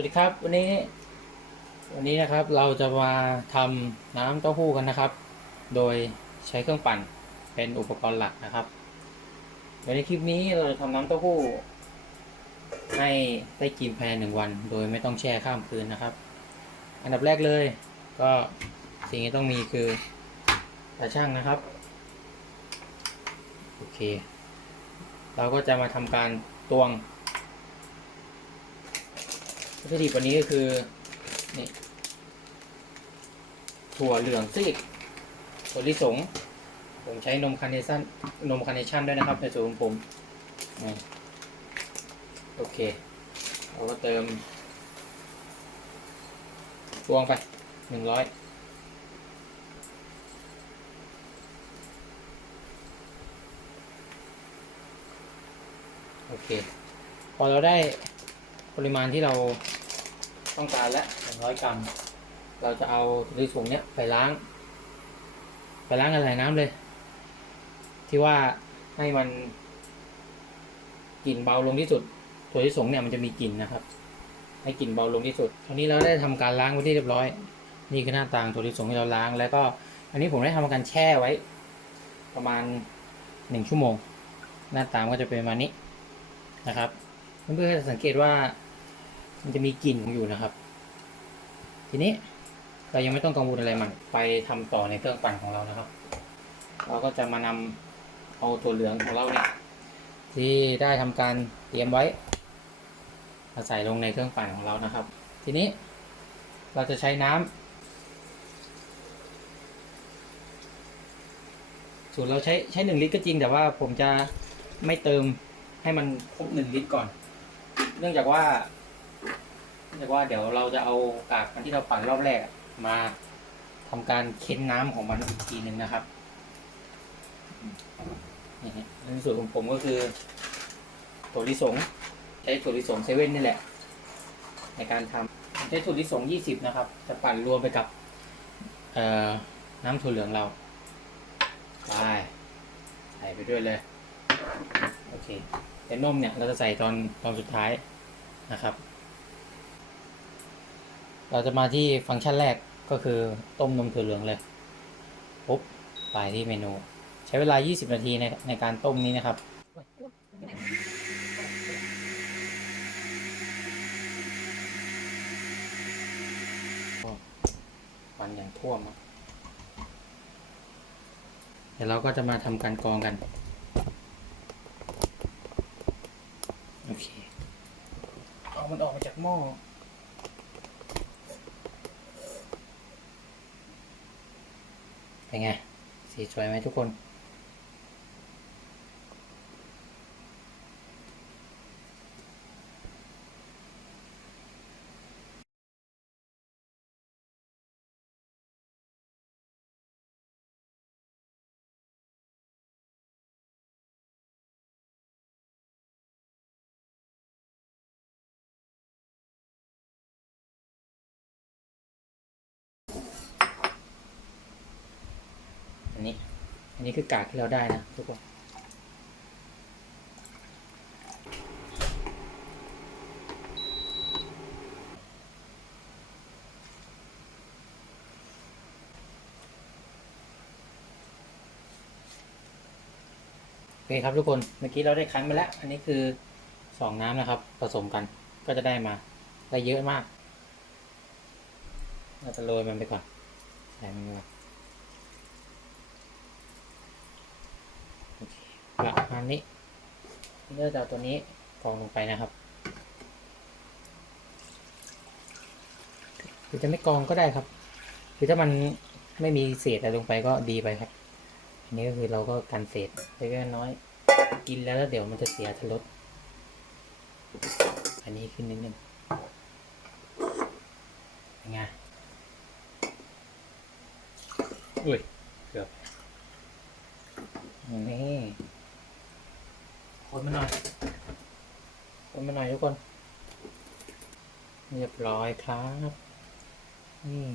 วัสดีครับวันนี้ วันนี้นะครับเราจะมาทำน้ำเต้าหู้กันนะครับ โดยใช้เครื่องปั่นเป็นอุปกรณ์หลักนะครับโดยในคลิปนี้เราจะทำน้ำเต้าหู้ ให้ได้กินภายในหนึ่งวัน โดยไม่ต้องแช่ข้ามคืนนะครับ อันดับแรกเลย ก็สิ่งที่ต้องมีคือตาช่างนะครับโอเค เราก็จะมาทำการตวง วัตถุดิบวันนี้ก็คือนี่ถั่วเหลืองซีกถั่วลิสง ผมใช้นมคาร์เนชั่นนมคาร์เนชั่นด้วยนะครับในสูตรของผมนี่โอเคเราก็เติมตวงไปหนึ่งร้อยโอเค พอเราได้ ริมาณที่เราต้องการและ100กรัม เราจะเอาถั่วลิสงเนี้ยไปล้าง ไปล้างกันหลายน้ำเลย ที่ว่าให้มันกลิ่นเบาลงที่สุดถั่วลิสงเนี่ยมันจะมีกลิ่นนะครับ ให้กลิ่นเบาลงที่สุดคราวนี้เราได้ทำการล้างไว้ที่เรียบร้อย นี่คือหน้าต่างถั่วลิสงที่เราล้าง แล้วก็อันนี้ผมได้ทำการแช่ไว้ ประมาณหนึ่งชั่วโมง หน้าตามก็จะเป็นประมาณนี้นะครับ เพื่อนๆจะสังเกตว่า มันจะมีกลิ่นอยู่นะครับ ทีนี้เรายังไม่ต้องกังวลอะไรมัน ไปทำต่อในเครื่องปั่นของเรานะครับ เราก็จะมานำเอาถั่วเหลืองของเราเนี่ยที่ได้ทำการเตรียมไว้มาใส่ลงในเครื่องปั่นของเรานะครับ ทีนี้เราจะใช้น้ำสูตรเราใช้ใช้หนึ่งลิตรก็จริงแต่ว่าผมจะไม่เติมให้มันครบหนึ่งลิตรก่อน เนื่องจากว่า เนื่องจากว่าเดี๋ยวเราจะเอากากมันที่เราปั่นรอบแรกมาทำการเค้นน้ำของมันอีกทีหนึ่งนะครับนี่ในส่วนของผมก็คือถั่วลิสงใช้ถั่วลิสงเซเว่นนี่แหละ ในการทำผมใช้ถั่วลิสงยี่สิบนะครับ จะปั่นรวมไปกับเออน้ำถั่วเหลืองเราไปใส่ไปด้วยเลย โอเคแต่นมเนี่ยเราจะใส่ตอนตอนสุดท้ายนะครับ เราจะมาที่ฟังก์ชันแรกก็คือต้มนมถั่วเหลืองเลยปุ๊บไปที่เมนู ใช้เวลา 20 นาทีในในการต้มนี้นะครับวันอย่างท่วมเดี๋ยวเราก็จะมาทำการกรองกัน โอเคเอามันออกมาจากหม้อ เป็นไง สีสวยไหมทุกคน อันนี้ อันนี้คือกากที่เราได้นะทุกคนโอเคครับทุกคนเมื่อกี้เราได้คั้นมาแล้ว อันนี้คือสองน้ำนะครับ ผสมกันก็จะได้มาได้เยอะมากเราจะโรยมันไปก่อนใส่มันไปก่อน โอเคประมา ณนี้เลือกเอาตัวนี้กองลงไปนะครับหรือจะไม่กองก็ได้ครับคือถ้ามันไม่มีเศษอะไรลงไปก็ดีไปครับ อันนี้ก็คือเราก็กันเศษเล็กๆน้อย กินแล้วแล้วเดี๋ยวมันจะเสียทรสอันนี้ขึ้นนิดนึงเป็นไงอุ้ย เกือบนี่ คนมาหน่อยคนมาหน่อยทุกคน เรียบร้อยครับ นี่